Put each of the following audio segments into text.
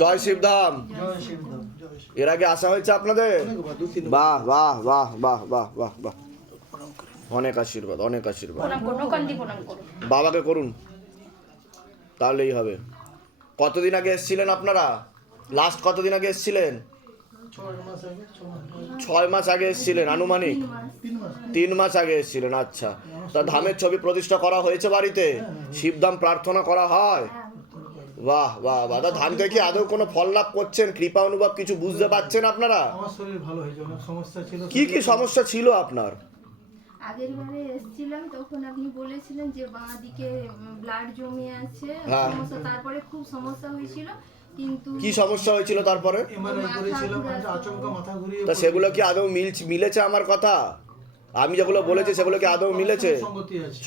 জয় শিবধাম এর আগে আসা হয়েছে আপনাদের? বাহ বাহ বাহ বাহ বাহ বাহ বাহ। অনেক আশীর্বাদ অনেক আশীর্বাদ। প্রণাম করুন কান্দি প্রণাম করুন বাবাকে করুন। তাহলেই হবে। কতদিন আগে এসেছিলেন আপনারা? লাস্ট কতদিন আগে এসেছিলেন? ছয় মাস আগে ছয় মাস এসেছিলেন আনুমানিক? তিন মাস আগে এসেছিলেন আচ্ছা। তা ধামের ছবি প্রতিষ্ঠা করা হয়েছে বাড়িতে? শিবধাম প্রার্থনা করা হয়। বাহ বাহ বাহ। তা ধাম থেকে কি আদৌ কোনো ফল লাভ করছেন? কৃপা অনুভব কিছু বুঝতে পারছেন আপনারা? আমার শরীর ভালো হয়েছে অনেক সমস্যা ছিল। কি কি সমস্যা ছিল আপনার? আগের বারে এসেছিলাম তখন আপনি বলেছিলেন যে বাঁ দিকে ব্লাড জমে আছে হ্যাঁ। সমস্যা। তারপরে খুব সমস্যা হয়েছিল কিন্তু কি সমস্যা হয়েছিল তারপরে? ঘুরিয়ে তা সেগুলো কি আদৌ মিল মিলেছে আমার কথা? আমি যেগুলো বলেছি সেগুলো কি আদৌ মিলেছে?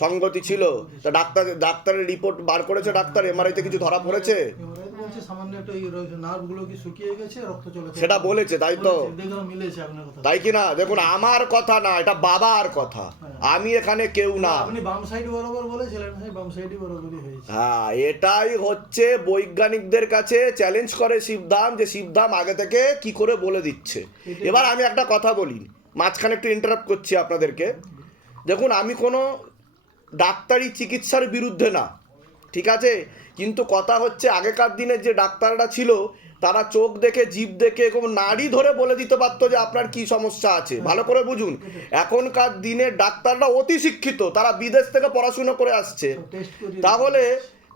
সঙ্গতি ছিল। তা ডাক্তার ডাক্তারের রিপোর্ট বার করেছে ডাক্তার? এমআরআইতে কিছু ধরা পড়েছে? চলে সেটা বলেছে তাই তো। তাই কি না? দেখুন আমার কথা না এটা বাবার কথা। আমি এখানে কেউ না। হ্যাঁ হ্যাঁ এটাই হচ্ছে বৈজ্ঞানিকদের কাছে চ্যালেঞ্জ করে শিবধাম যে শিবধাম আগে থেকে কি করে বলে দিচ্ছে। এবার আমি একটা কথা বলি। মাঝখানে একটু ইন্টারাপ্ট করছি আপনাদেরকে। দেখুন আমি কোনো ডাক্তারি চিকিৎসার বিরুদ্ধে না ঠিক আছে? কিন্তু কথা হচ্ছে আগেকার দিনের যে ডাক্তাররা ছিল তারা চোখ দেখে জিভ দেখে এবং নাড়ি ধরে বলে দিতে পারতো যে আপনার কি সমস্যা আছে। ভালো করে বুঝুন এখনকার দিনের ডাক্তাররা অতি শিক্ষিত তারা বিদেশ থেকে পড়াশুনো করে আসছে। তাহলে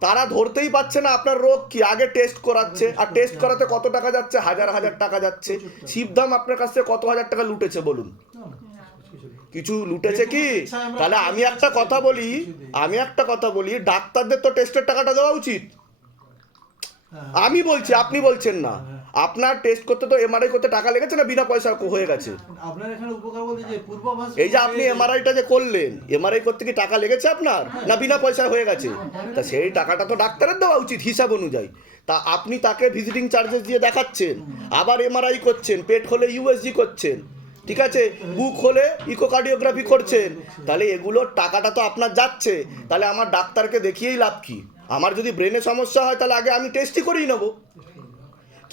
তারা ধরতেই পারছে না আপনার রোগ কি, আগে টেস্ট করাচ্ছে। আর টেস্ট করাতে কত টাকা যাচ্ছে? হাজার হাজার টাকা যাচ্ছে। শিবধাম আপনার কাছ থেকে কত হাজার টাকা লুটেছে বলুন? কিছু লুটেছে কি? তাহলে আমি একটা কথা বলি, আমি একটা কথা বলি, ডাক্তারদের তো টেস্টের টাকাটা দেওয়া উচিত। আমি বলছি, আপনি বলছেন না। আপনার টেস্ট করতে তো এমআরআই করতে টাকা লেগেছে না বিনা পয়সা হয়ে গেছে? আপনার এখানে উপকার বলতে যে পূর্বাভাস এই যে আপনি এমআরআইটা যে করলেন এমআরআই করতে কি টাকা লেগেছে আপনার? না বিনা পয়সায় হয়ে গেছে? তা সেই টাকাটা তো ডাক্তারের দেওয়া উচিত হিসাব অনুযায়ী। তা আপনি তাকে ভিজিটিং চার্জেস দিয়ে দেখাচ্ছেন আবার এমআরআই করছেন পেট হলে ইউএসজি করছেন ঠিক আছে? বুক হলে ইকোকার্ডিওগ্রাফি করছেন তাহলে এগুলোর টাকাটা তো আপনার যাচ্ছে। তাহলে আমার ডাক্তারকে দেখিয়েই লাভ কি? আমার যদি ব্রেনে সমস্যা হয় তাহলে আগে আমি টেস্টই করেই নেব।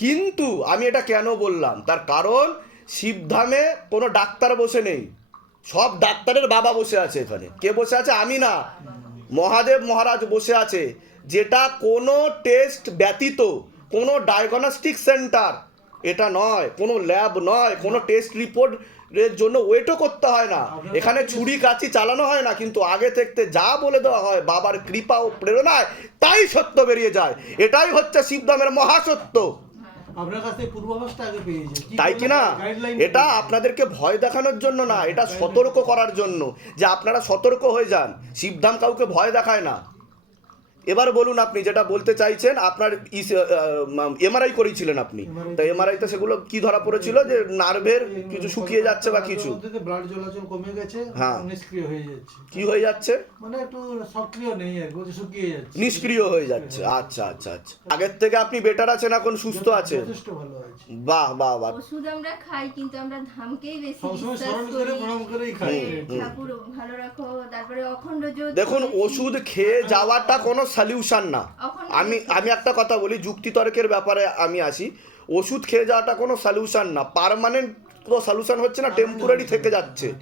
কিন্তু আমি এটা কেন বললাম? তার কারণ শিবধামে কোনো ডাক্তার বসে নেই। সব ডাক্তারের বাবা বসে আছে এখানে। কে বসে আছে? আমি না। মহাদেব মহারাজ বসে আছে। যেটা কোনো টেস্ট ব্যতীত, কোনো ডায়াগনস্টিক সেন্টার, এটা নয়। কোনো ল্যাব নয়। কোনো টেস্ট রিপোর্ট এর জন্য ওয়েটও করতে হয় না। এখানে ছুরি কাচি চালানো হয় না, কিন্তু আগে থেকে যা বলে দেওয়া হয়, বাবার কৃপা ও প্রেরণায়, তাই সত্য বেরিয়ে যায়। এটাই হচ্ছে শিবধামের মহাসত্য। আপনার কাছ পূর্বাভাসটা আগে পেয়েছে তাই কি না? এটা আপনাদেরকে ভয় দেখানোর জন্য না এটা সতর্ক করার জন্য যে আপনারা সতর্ক হয়ে যান। শিবধাম কাউকে ভয় দেখায় না। এবার বলুন আপনি যেটা বলতে চাইছেন আপনার এমআরআই করেছিলেন আপনি। তা এমআরআইতে সেগুলো কি ধরা পড়েছিল? যে নার্ভের কিছু শুকিয়ে যাচ্ছে বা কিছু? ব্লাড চলাচল কমে গেছে হ্যাঁ। নিষ্ক্রিয় হয়ে যাচ্ছে। কি হয়ে যাচ্ছে? মানে একটু সক্রিয় নেই শুকিয়ে যাচ্ছে। নিষ্ক্রিয় হয়ে যাচ্ছে। আচ্ছা আচ্ছা আচ্ছা। আগের থেকে আপনি বেটার আছেন এখন সুস্থ আছেন? যথেষ্ট ভালো আছে বাহ বাহ বাহ। ওষুধ আমরা খাই কিন্তু আমরা ধামকেই বেশি বিশ্বাস স্মরণ করে। করি প্রণাম করেই খাই। ঠাকুর ভালো রাখো। তারপরে অখণ্ড জ্যোতি। দেখুন ওষুধ খেয়ে যাওয়াটা কোনো সলিউশন না। আমি আমি একটা কথা বলি যুক্তিতর্কের ব্যাপারে আমি আসি। ওষুধ খেয়ে যাওয়াটা কোনো সলিউশন না। পার্মানেন্ট তো সলিউশন হচ্ছে না টেম্পোরারি থেকে যাচ্ছে।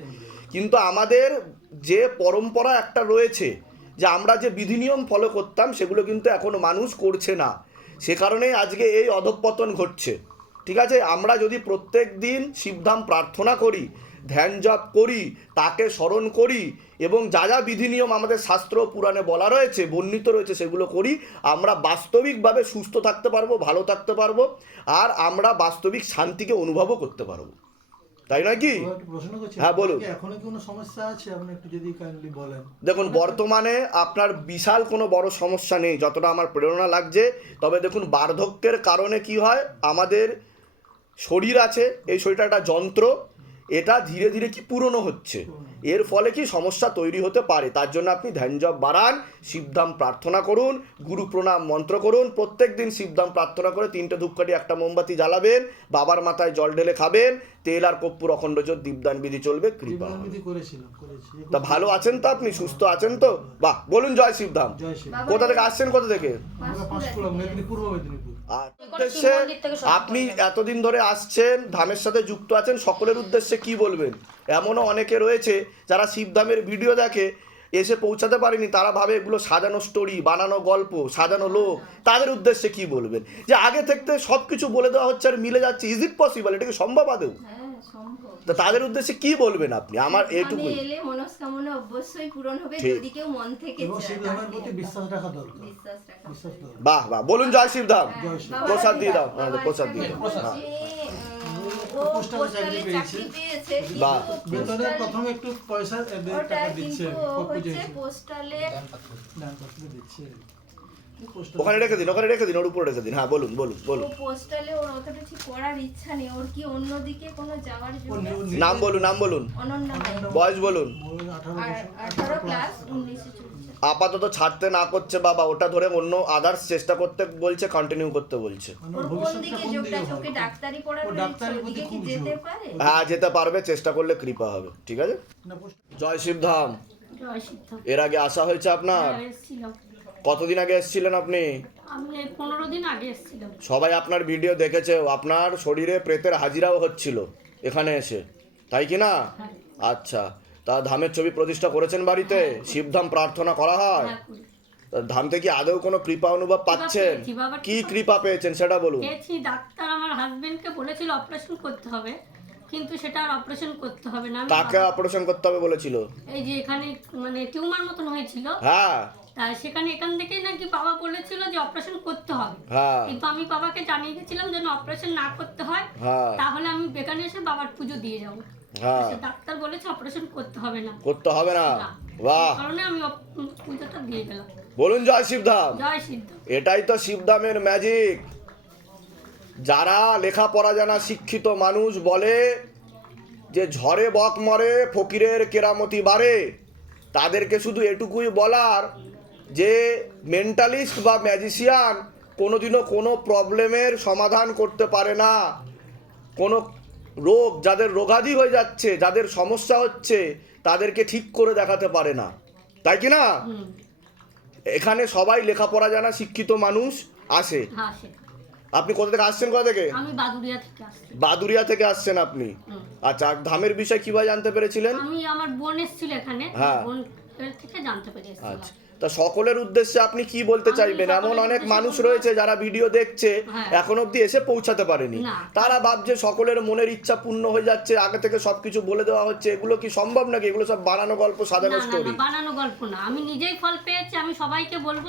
কিন্তু আমাদের যে পরম্পরা একটা রয়েছে যে আমরা যে বিধিনিয়ম ফলো করতাম সেগুলো কিন্তু এখন মানুষ করছে না। সে কারণেই আজকে এই অধঃপতন ঘটছে। ঠিক আছে? আমরা যদি প্রত্যেক দিন শিবধাম প্রার্থনা করি ধ্যান জপ করি তাকে স্মরণ করি এবং যা যা বিধিনিয়ম আমাদের শাস্ত্র পুরাণে বলা রয়েছে বর্ণিত রয়েছে সেগুলো করি আমরা বাস্তবিকভাবে সুস্থ থাকতে পারব ভালো থাকতে পারব আর আমরা বাস্তবিক শান্তিকে অনুভবও করতে পারব। তাই নয় কি? তো একটু প্রশ্ন করছি। হ্যাঁ, বলুন। এখনও কি সমস্যা আছে? আপনি একটু যদি কাইন্ডলি বলেন। দেখুন বর্তমানে আপনার বিশাল কোনো বড় সমস্যা নেই যতটা আমার প্রেরণা লাগছে। তবে দেখুন বার্ধক্যের কারণে কি হয়? আমাদের শরীর আছে এই শরীরটা একটা যন্ত্র এটা ধীরে ধীরে কি পুরনো হচ্ছে? এর ফলে কি সমস্যা তৈরি হতে পারে? তার জন্য আপনি ধ্যান জপ বাড়ান শিবধাম প্রার্থনা করুন গুরু প্রণাম মন্ত্র করুন প্রত্যেক দিন শিবধাম প্রার্থনা করে তিনটে ধূপকাঠি একটা মোমবাতি জ্বালাবেন বাবার মাথায় জল ঢেলে খাবেন তেল আর কর্পূর অখণ্ড জ্যোত দীপদান বিধি চলবে কৃপা তা ভালো আছেন তো আপনি? সুস্থ আছেন তো? বাহ বলুন জয় শিবধাম কোথা থেকে আসছেন কোথা থেকে? উদ্দেশ্যে আপনি এতদিন ধরে আসছেন ধামের সাথে যুক্ত আছেন সকলের উদ্দেশ্যে কি বলবেন? এমনও অনেকে রয়েছে যারা শিবধামের ভিডিও দেখে এসে পৌঁছাতে পারেনি তারা ভাবে এগুলো সাজানো স্টোরি বানানো গল্প সাজানো লোক। তাদের উদ্দেশ্যে কি বলবেন? যে আগে থাকতে সব কিছু বলে দেওয়া হচ্ছে আর মিলে যাচ্ছে ইজ ইট পসিবল এটা কি সম্ভব আদৌ? হ্যাঁ সম্ভব। তা তাদের উদ্দেশ্যে কি বলবেন আপনি? আমার আমি এইটুকুই এলে মনস্কামনা অবশ্যই পূরণ হবে ঠিক। যদি কেউ মন থেকে এবং সেই চায়, ধর্মের ডাকে প্রতি বিশ্বাস রাখা দরকার। বিশ্বাস রাখা বিশ্বাস দরকার। বাহ বাহ। বলুন জয় শিবধাম জয় প্রসাদ দিয়ে দাও। প্রসাদ দিয়ে দাও। হ্যাঁ। পোস্টালে চাকরি পেয়েছে। প্রথমে একটু পয়সা টাকা দিচ্ছে পোস্টালে দিচ্ছে। ওখানে রেখে দিন ওখানে রেখে দিন ওর উপরে রেখে দিন। হ্যাঁ বলুন বলুন বলুন। পোস্টালে ওর অতটা ঠিক করার ইচ্ছা নেই ওর কি অন্যদিকে কোনো যাওয়ার নাম বলুন নাম বলুন। অনন্য বয়স বলুন। ওই আঠারো আর বছর। আঠারো প্লাস উনিশে চলছে আপাতত ছাড়তে না করছে বাবা ওটা ধরে অন্য আদার্স চেষ্টা করতে বলছে কন্টিনিউ করতে বলছে। মানে। পারে? হ্যাঁ যেতে পারবে চেষ্টা করলে কৃপা হবে ঠিক আছে? জয় শিবধাম। জয় সিদ্ধ এর আগে আসা হয়েছে আপনার? হ্যাঁ, কতদিন আগে এসেছিলেন আপনি? আমি এই পনেরো দিন আগে এসেছিলাম। সবাই আপনার ভিডিও দেখেছে আপনার শরীরে প্রেতের হাজিরাও হচ্ছিল এখানে এসে। তাই কি না? হ্যাঁ। আচ্ছা। তা ধামের ছবি প্রতিষ্ঠা করেছেন বাড়িতে? শিবধাম প্রার্থনা করা হয়? হ্যাঁ। ধাম থেকে আদৌ কোনো কৃপা অনুভব পাচ্ছেন? কি কৃপা- পেয়েছেন সেটা বলুন। ডাক্তার আমার হাজবেন্ডকে বলেছিল অপারেশন করতে হবে কিন্তু সেটা আর অপারেশন করতে হবে না কাকে অপারেশন করতে হবে বলেছিল? এই যে এখানে মানে টিউমার মতন হয়েছিল। হ্যাঁ। সেখানে এখান থেকেই নাকি বাবা বলেছিল যে অপারেশন করতে হবে। হ্যাঁ। কিন্তু আমি বাবাকে জানিয়ে গেছিলাম যেন অপারেশন না করতে হয় হ্যাঁ। তাহলে আমি বেকানে এসে বাবার পুজো দিয়ে যাব। হ্যাঁ। ডাক্তার বলেছে অপারেশন করতে হবে না। করতে হবে না। না। বাহ। কারণে আমি পুজোটা দিয়ে গেলাম। বলুন জয় শিবধাম। জয় এটাই তো শিবধামের ম্যাজিক যারা লেখাপড়া জানা শিক্ষিত মানুষ বলে যে ঝড়ে বক মরে ফকিরের কেরামতি বাড়ে তাদেরকে শুধু এটুকুই বলার যে মেন্টালিস্ট বা ম্যাজিশিয়ান কোনোদিনও কোনো প্রবলেমের সমাধান করতে পারে না। কোনো রোগ যাদের রোগাধি হয়ে যাচ্ছে যাদের সমস্যা হচ্ছে তাদেরকে ঠিক করে দেখাতে পারে না। তাই কি না? এখানে সবাই লেখাপড়া জানা শিক্ষিত মানুষ আসে। হ্যাঁ আপনি কোথা থেকে আসছেন কোথা থেকে? আমি বাদুড়িয়া থেকে আসছি। বাদুরিয়া থেকে আসছেন আপনি? আচ্ছা ধামের বিষয় কীভাবে জানতে পেরেছিলেন? আমি আমার বোন এসেছিল এখানে। হ্যাঁ। বোন থেকে জানতে পেরে এসেছিলাম আচ্ছা। তা সকলের উদ্দেশ্যে আপনি কি বলতে চাইবেন? এমন অনেক মানুষ রয়েছে যারা ভিডিও দেখছে হ্যাঁ। এখন অবধি এসে পৌঁছাতে পারেনি। তারা ভাবছে সকলের মনের ইচ্ছা পূর্ণ হয়ে যাচ্ছে আগে থেকে সবকিছু বলে দেওয়া হচ্ছে। এগুলো কি সম্ভব নাকি? এগুলো সব বানানো গল্প সাজানো স্টোরি বানানো গল্প না। আমি নিজেই ফল পেয়েছি আমি সবাইকে বলব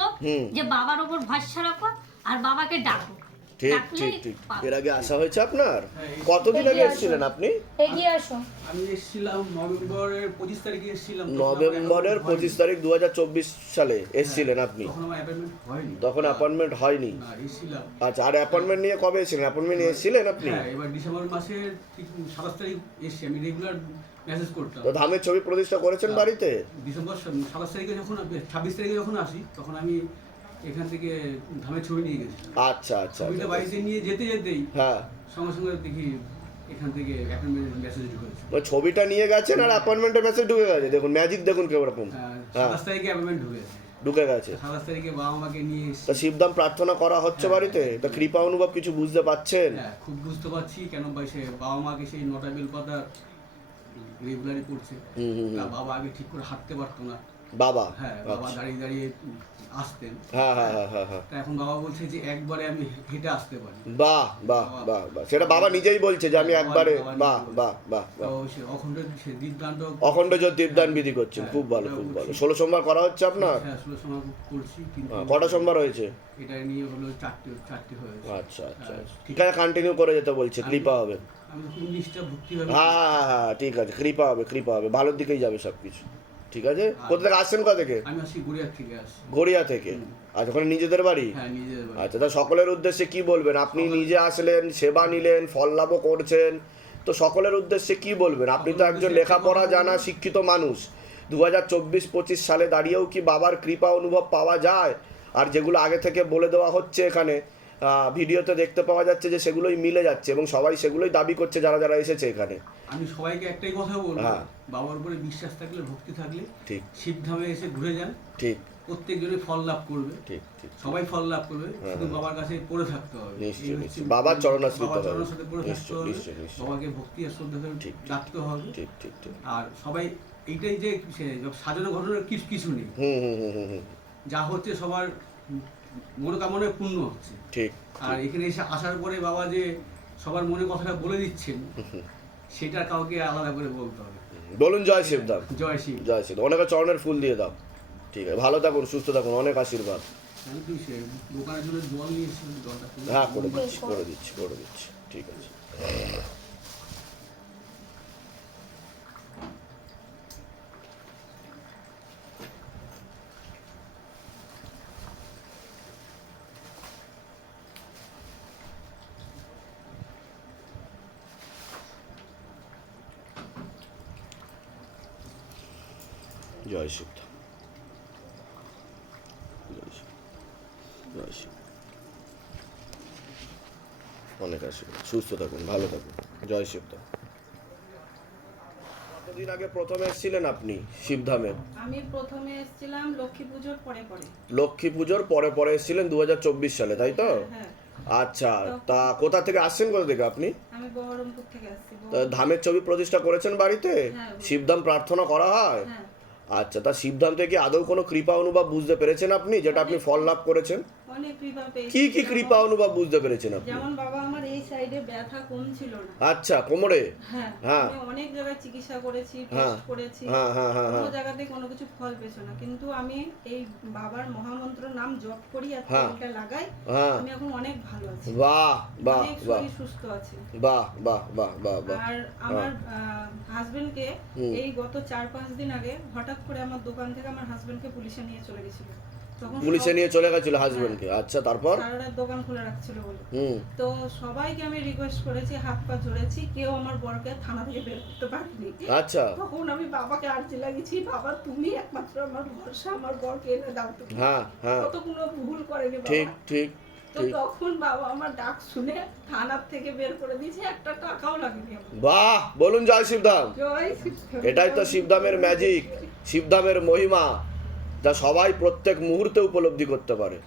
যে বাবার উপর ভরসা রাখো আর বাবাকে ডাকো। ঠিক ঠিক ঠিক। এর আগে আসা হয়েছে আপনার? হ্যাঁ, কতদিন আগে এসেছিলেন আপনি? এগিয়ে আসো আমি এসেছিলাম নভেম্বরের পঁচিশ তারিখে এসেছিলাম। নভেম্বরের পঁচিশ তারিখ দু সালে এসেছিলেন আপনি। তখন অ্যাপয়েন্টমেন্ট হয়নি। তখন অ্যাপয়েন্টমেন্ট হয়নি। না এসেছিলাম। আচ্ছা আর অ্যাপয়েন্টমেন্ট নিয়ে কবে এসেছিলেন? অ্যাপয়েন্টমেন্ট নিয়ে এসেছিলেন আপনি? হ্যাঁ এবার ডিসেম্বর মাসের ঠিক সাতাশ তারিখ এসেছি। আমি রেগুলার মেসেজ করতাম। তো ধামের ছবি প্রতিষ্ঠা করেছেন বাড়িতে? ডিসেম্বর সাতাশ তারিখে যখন ছাব্বিশ তারিখে যখন আসি তখন আমি এখান থেকে ধামের ছবি নিয়ে গেছি। আচ্ছা আচ্ছা ছবিটা আচ্ছা। বাড়িতে নিয়ে যেতে যেতেই হ্যাঁ। সঙ্গে সঙ্গে দেখি এখান থেকে অ্যাপয়েন্টমেন্ট মেসেজ ঢুকেছে। ওই ছবিটা নিয়ে গেছেন আর অ্যাপয়েন্টমেন্টের মেসেজ ঢুকে গেছে? দেখুন ম্যাজিক দেখুন কীরকম হ্যাঁ, হ্যাঁ। সাতাশ তারিখে অ্যাপয়েন্টমেন্ট ঢুকেছে ঢুকে গেছে। সাতাশ তারিখে বাবা মাকে নিয়ে তা শিবদাম প্রার্থনা করা হচ্ছে বাড়িতে? তা কৃপা অনুভব কিছু বুঝতে পাচ্ছেন? হ্যাঁ খুব বুঝতে পারছি কেন ভাই সে বাবা মাকে সেই নটা বেলপাতা রেগুলারই করছে হুম, হুম, হুম। বাবা আগে ঠিক করে হাঁটতে পারতো না। বাবা? হ্যাঁ বাবা আচ্ছা। দাঁড়িয়ে দাঁড়িয়ে আসতেন। হ্যাঁ হ্যাঁ হ্যাঁ হ্যাঁ এখন বাবা বলছে যে একবারে আমি হেঁটে আসতে পারি। বাহ বাহ বাহ বাহ। সেটা বাবা নিজেই বলছে যে আমি একবারে বাহ বাহ বাহ অখণ্ড দীপদান্ত অখণ্ড দীপদান বিধি করছেন। খুব ভালো খুব ভালো। ষোলো সোমবার করা হচ্ছে আপনার? হ্যাঁ ষোলো সময় করছি কিন্তু কটা সোমবার হয়েছে? এটা নিয়ে হলো চারটে চারটে হয়েছে। আচ্ছা আচ্ছা। ঠিক আছে কন্টিনিউ করে যেতে বলছে কৃপা হবে। হ্যাঁ হ্যাঁ হ্যাঁ ঠিক আছে কৃপা হবে কৃপা হবে। ভালোর দিকেই যাবে সব কিছু ঠিক আছে? কোথা থেকে আসছেন কোথা থেকে? আমি আসি গড়িয়ার থেকে আসি গড়িয়া থেকে। আচ্ছা ওখানে নিজেদের বাড়ি? হ্যাঁ নিজের বাড়ি। আচ্ছা তা সকলের উদ্দেশ্যে কি বলবেন? আপনি নিজে আসলেন সেবা নিলেন ফল লাভও করছেন। তো সকলের উদ্দেশ্যে কি বলবেন? আপনি তো একজন লেখাপড়া জানা শিক্ষিত মানুষ। দু হাজার চব্বিশ পঁচিশ সালে দাঁড়িয়েও কি বাবার কৃপা অনুভব পাওয়া যায়? আর যেগুলো আগে থেকে বলে দেওয়া হচ্ছে এখানে ভিডিওতে দেখতে পাওয়া যাচ্ছে যে সেগুলোই মিলে যাচ্ছে এবং সবাই সেগুলোই দাবি করছে যারা যারা এসেছে এখানে। আমি সবাইকে একটাই কথা বলব হ্যাঁ। বাবার উপরে বিশ্বাস থাকলে ভক্তি থাকলে ঠিক। শিবধামে এসে ঘুরে যান। ঠিক। প্রত্যেকজনই ফল লাভ করবে। ঠিক ঠিক। সবাই ফল লাভ করবে শুধু বাবার কাছে পড়ে থাকতে হবে। হ্যাঁ, নিশ্চয়ই। বাবার চরণাশ্রিত বাবার সাথে পড়ে থাকতে হবে। বাবাকে ভক্তি আর শ্রদ্ধা ঠিক, ডাকতে হবে। ঠিক ঠিক ঠিক আর সবাই এইটাই যে সাজানো ঘটনার কিছু কিছু নেই। হুম হুম হুম। যা হচ্ছে সবার মনোকামনায় পূর্ণ হচ্ছে। ঠিক। আর এখানে এসে আসার পরে বাবা যে সবার মনে কথাটা বলে দিচ্ছেন সেটা কাউকে আলাদা করে বলতে হবে। বলুন জয় শিবধাম জয় শিব। জয় শিব। অনেকে চরণের ফুল দিয়ে দাও। ঠিক আছে ভালো থাকুন সুস্থ থাকুন অনেক আশীর্বাদ। হ্যাঁ করে দিচ্ছি করে দিচ্ছি করে দিচ্ছি। ঠিক আছে। জয় শিব জয় শিব অনেক আশীর্বাদ সুস্থ থাকুন ভালো থাকুন জয় শিবধাম কতদিন আগে প্রথমে এসেছিলেন আপনি শিবধামে আমি প্রথমে এসেছিলাম লক্ষ্মী পুজোর পরে পরে। লক্ষ্মী পুজোর পরে পরে এসেছিলেন দু হাজার চব্বিশ সালে তাই তো? হ্যাঁ আচ্ছা তা কোথা থেকে আসছেন কোথা থেকে আপনি? আমি বহরমপুর থেকে আসছি তা ধামের ছবি প্রতিষ্ঠা করেছেন বাড়িতে? হ্যাঁ। শিবধাম প্রার্থনা করা হয়? হ্যাঁ। আচ্ছা তা শিবধাম থেকে আদৌ কোনো কৃপা অনুভব বুঝতে পেরেছেন আপনি যেটা আপনি ফল লাভ করেছেন? অনেক কৃপা পেয়েছি। কি কি কৃপা অনুভব বুঝতে পেরেছেন আপনি? যেমন বাবা আমার এই সাইডে ব্যথা কম ছিল না। আচ্ছা কোমরে? হ্যাঁ হ্যাঁ। আমি অনেক জায়গায় চিকিৎসা করেছি হ্যাঁ। টেস্ট করেছি। হ্যাঁ হ্যাঁ হ্যাঁ কোনো হ্যাঁ। জায়গাতে কোনো কিছু ফল পেছো না। কিন্তু আমি এই বাবার মহামন্ত্র নাম জপ করি আর হ্যাঁ। তেলটা লাগাই হ্যাঁ। আমি এখন অনেক ভালো আছি। বাহ বাহ বাহ। সুস্থ আছে। বাহ বাহ বাহ বাহ বাহ। আর আমার হাজবেন্ডকে এই গত চার পাঁচ দিন আগে হঠাৎ করে আমার দোকান থেকে আমার হাজবেন্ডকে পুলিশে নিয়ে চলে গেছিল। পুলিশে নিয়ে চলে গেছিল হাজবেন্ডকে আচ্ছা তারপর? দোকান খুলে রাখছিল বলে। হুম। তো সবাইকে আমি রিকোয়েস্ট করেছি হাত পা কেউ আমার বরকে থানা থেকে বের করতে পারেনি। আচ্ছা। তখন আমি বাবাকে আর্জি লাগিয়েছি বাবা তুমি একমাত্র আমার ভরসা আমার বরকে এনে দাও তুমি। হ্যাঁ হ্যাঁ। কোনো ভুল করেনি ঠিক বাবা। ঠিক তো তখন বাবা আমার ডাক শুনে থানার থেকে বের করে দিয়েছে একটা টাকাও লাগেনি বাহ! বলুন জয় শিবধাম। জয় শ্রী- এটাই তো শিবধামের ম্যাজিক শিবধামের মহিমা। যা সবাই প্রত্যেক মুহূর্তে উপলব্ধি করতে পারে।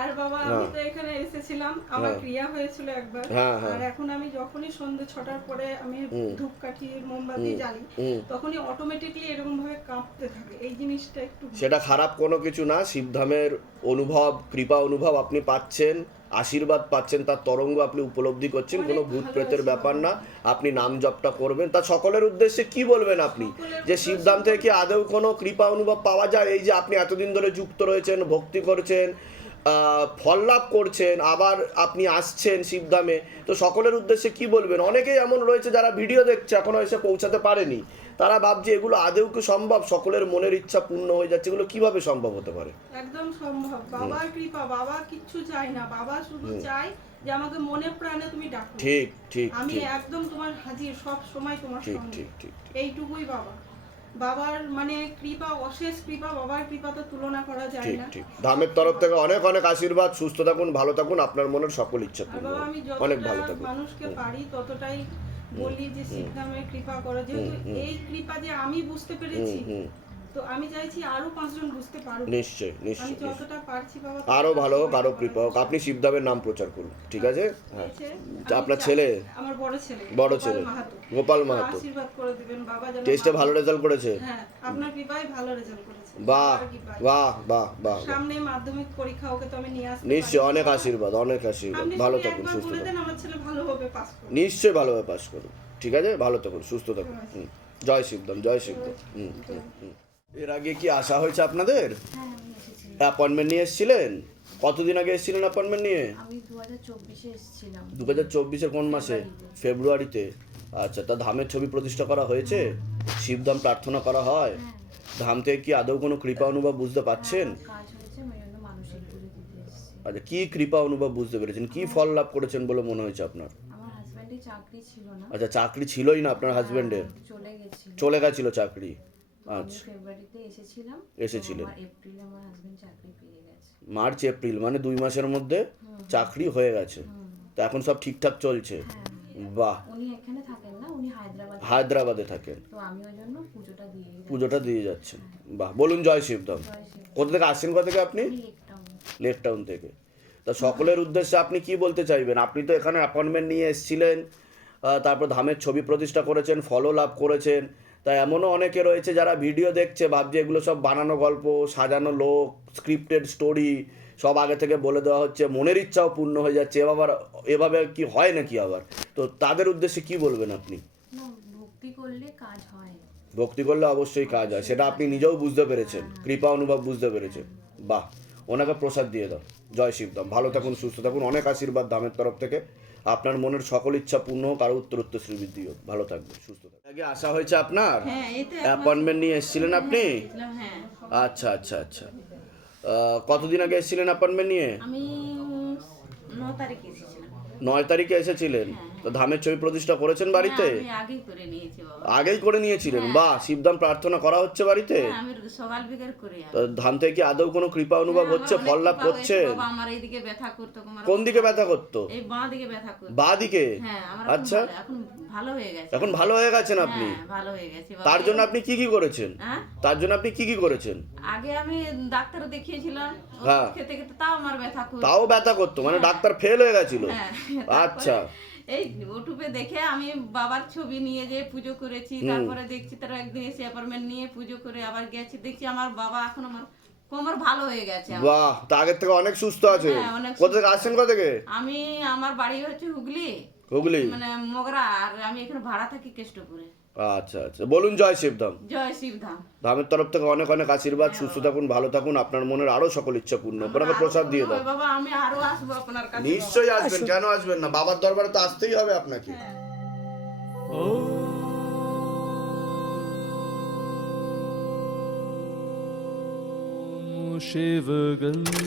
আর বাবা আমি তো এখানে এসেছিলাম। আমার। ক্রিয়া হয়েছিল একবার। হ্যাঁ, হ্যাঁ। আর এখন আমি যখনই সন্ধ্যে ছটার পরে আমি ধূপকাঠি মোমবাতি জ্বালি তখনই অটোমেটিকলি এরকম ভাবে কাঁপতে থাকে। এই জিনিসটা একটু সেটা খারাপ কোনো কিছু না। শিবধামের অনুভব কৃপা অনুভব আপনি পাচ্ছেন আশীর্বাদ পাচ্ছেন তার তরঙ্গ আপনি উপলব্ধি করছেন কোনো ভূত প্রেতের ব্যাপার না। আপনি নাম জপটা করবেন। তা সকলের উদ্দেশ্যে কি বলবেন আপনি? যে শিবধাম থেকে কি আদৌ কোনো কৃপা অনুভব পাওয়া যায়? এই যে আপনি এতদিন ধরে যুক্ত রয়েছেন ভক্তি করছেন ফল লাভ করছেন আবার আপনি আসছেন শিবধামে। তো সকলের উদ্দেশ্যে কি বলবেন? অনেকেই এমন রয়েছে যারা ভিডিও দেখছে এখনও এসে পৌঁছাতে পারেনি। তারা ভাবছে এগুলো আদৌ কি সম্ভব? সকলের মনের ইচ্ছা পূর্ণ হয়ে যাচ্ছে এগুলো কীভাবে সম্ভব হতে পারে? একদম সম্ভব। বাবার কৃপা বাবা কিচ্ছু চাই না। বাবা শুধু চাই যে আমাকে মনে প্রাণে তুমি ডাকো। ঠিক ঠিক আমি একদম তোমার হাজির সব সময় তোমার সঙ্গে। ঠিক ঠিক ঠিক। এইটুকুই বাবা। বাবার মানে কৃপা অশেষ কৃপা বাবার কৃপা তো তুলনা করা যায় ঠিক না। ঠিক। ধামের তরফ থেকে অনেক অনেক আশীর্বাদ। সুস্থ থাকুন ভালো থাকুন। আপনার মনের সকল ইচ্ছা পূর্ণ বাবা হোক। আমি অনেক ভালো থাকুন। মানুষকে পারি ততটাই বলি যে শিবধামের কৃপা করো। যেহেতু এই কৃপা যে আমি বুঝতে পেরেছি তো আমি চাইছি আরও পাঁচজন বুঝতে পারুক। নিশ্চয় আমি নিশ্চয় নিশ্চয়। যতটা পারছি বাবা আরও ভালো হোক। চেষ্টা আপনি শিবধামের নাম প্রচার করুন ঠিক আছে? হ্যাঁ। আপনার ছেলে? আমার বড় ছেলে বড় গোপাল ছেলে। মাহাতো। গোপাল মাহাতো। আশীর্বাদ করে দিবেন বাবা যেন টেস্টে ভালো রেজাল্ট করেছে। হ্যাঁ আপনার কৃপায় ভালো রেজাল্ট করেছে। বাহ বাহ বাহ বাহ। সামনে মাধ্যমিক পরীক্ষা ওকে তো আমি নিয়ে আসতে নিশ্চয় অনেক আশীর্বাদ অনেক আশীর্বাদ। ভালো থাকুন সুস্থ থাকুন। আমার ছেলে ভালোভাবে পাস করবে। নিশ্চয়ই ভালোভাবে পাস করুন ঠিক আছে? ভালো থাকুন সুস্থ থাকুন। জয় শিবধাম জয় শিবধাম হুম হুম, হুম। এর আগে কি আসা হয়েছে আপনাদের? হ্যাঁ অ্যাপয়েন্টমেন্ট নিয়ে এসেছিলেন? কতদিন আগে এসেছিলেন অ্যাপয়েন্টমেন্ট নিয়ে? দু হাজার চব্বিশের কোন মাসে? ফেব্রুয়ারিতে। আচ্ছা তা ধামের ছবি প্রতিষ্ঠা করা হয়েছে? শিবধাম প্রার্থনা করা হয়? হ্যাঁ। ধাম থেকে কি আদৌ কোনো কৃপা অনুভব বুঝতে পারছেন দিতে এসেছি। আচ্ছা কি কৃপা অনুভব বুঝতে পেরেছেন? কি ফল লাভ করেছেন বলে মনে হয়েছে আপনার? আমার হাজব্যান্ড হাজব্যান্ডের চাকরি ছিল না। আচ্ছা চাকরি ছিলই না আপনার হাজবেন্ডের চলে গেছিল চাকরি? আচ্ছা। ফেব্রুয়ারিতে এসেছিলাম এসেছিলেন। এপ্রিলে আমার হাজবেন্ড চাকরি পেয়ে গেছে। মার্চ এপ্রিল মানে দুই মাসের মধ্যে চাকরি হয়ে গেছে। তো এখন সব ঠিকঠাক চলছে? বাহ। উনি এখানে থাকেন না উনি হায়দ্রাবাদ হায়দ্রাবাদে থাকেন। তো আমি ওই জন্য পুজোটা দিয়ে। পুজোটা দিয়ে যাচ্ছেন। বাহ বলুন জয় শিবধাম জয় কোথা থেকে আসছেন কোথা থেকে আপনি। লেক টাউন। থেকে। তা সকলের উদ্দেশ্যে আপনি কি বলতে চাইবেন? আপনি তো এখানে অ্যাপয়েন্টমেন্ট নিয়ে এসেছিলেন তারপর ধামের ছবি প্রতিষ্ঠা করেছেন ফলো লাভ করেছেন তা এমনও অনেকে রয়েছে যারা ভিডিও দেখছে ভাবছে এগুলো সব বানানো গল্প সাজানো লোক স্ক্রিপ্টেড স্টোরি সব আগে থেকে বলে দেওয়া হচ্ছে মনের ইচ্ছাও পূর্ণ হয়ে যাচ্ছে এবার এভাবে কি হয় নাকি আবার? তো তাদের উদ্দেশ্যে কি বলবেন আপনি? ভক্তি করলে কাজ হয়। ভক্তি করলে অবশ্যই কাজ হয় সেটা আপনি নিজেও বুঝতে পেরেছেন কৃপা অনুভব বুঝতে পেরেছেন। বাহ ওনাকে প্রসাদ দিয়ে দাও। জয় শিবধাম ভালো থাকুন সুস্থ থাকুন অনেক আশীর্বাদ দামের তরফ থেকে। আপনার মনের সকল ইচ্ছা পূর্ণ হোক আর উত্তরোত্তর শ্রীবৃদ্ধি হোক। ভালো থাকবেন সুস্থ থাকবেন। আগে আসা হয়েছে আপনার? হ্যাঁ অ্যাপয়েন্টমেন্ট নিয়ে এসেছিলেন আপনি? হ্যাঁ। আচ্ছা আচ্ছা আচ্ছা। কতদিন আগে এসেছিলেন অ্যাপয়েন্টমেন্ট নিয়ে? আমি নয় তারিখে এসেছিলেন? তো ধামের ছবি প্রতিষ্ঠা করেছেন বাড়িতে? হ্যাঁ, আগেই করে নিয়েছি বাবা। আগেই করে নিয়েছিলেন? বা শিবধাম প্রার্থনা করা হচ্ছে বাড়িতে? হ্যাঁ, ধাম থেকে আদৌ কোনো কৃপা অনুভব হচ্ছে? ফল লাভ করছে? কোন দিকে ব্যথা করতো? বাঁ দিকে হ্যাঁ আচ্ছা। এখন ভালো হয়ে গেছে। এখন ভালো হয়ে গেছেন আপনি? হ্যাঁ ভালো হয়ে গেছে তার জন্য আপনি কি কি করেছেন? হ্যাঁ? তার জন্য আপনি কি কি করেছেন? আগে আমি ডাক্তার দেখিয়েছিলাম হ্যাঁ। তাও আমার ব্যথা করতো। তাও ব্যথা করতো মানে ডাক্তার ফেল হয়ে গেছিল। হ্যাঁ আচ্ছা। এই ইউটিউবে দেখে আমি বাবার ছবি নিয়ে যে পুজো করেছি তারপরে দেখছি তারা একদিন এসে অ্যাপার্টমেন্ট নিয়ে পুজো করে আবার গেছি। দেখছি আমার বাবা এখন আমার কোমর ভালো হয়ে গেছে। বাহ তা আগের থেকে অনেক সুস্থ আছে। হ্যাঁ, কোথা থেকে আসছেন কোথা থেকে? আমি আমার বাড়ি হচ্ছে হুগলি। হুগলি। মানে মগরা আর আমি এখানে ভাড়া থাকি কেষ্টপুরে। আচ্ছা আচ্ছা। বলুন জয় শিবধাম জয় শিবধাম ধামের তরফ থেকে অনেক অনেক আশীর্বাদ। হ্যাঁ, সুস্থ থাকুন ভালো থাকুন। আপনার মনের আরও সকল ইচ্ছা পূর্ণ আপনাকে প্রসাদ দিয়ে দাও। বাবা। আমি আরও আসব আপনার কাছে। নিশ্চয়ই আসবেন। কেন আসবেন না? বাবার দরবারে তো আসতেই হবে আপনাকে। হ্যাঁ। Cheveux gangés,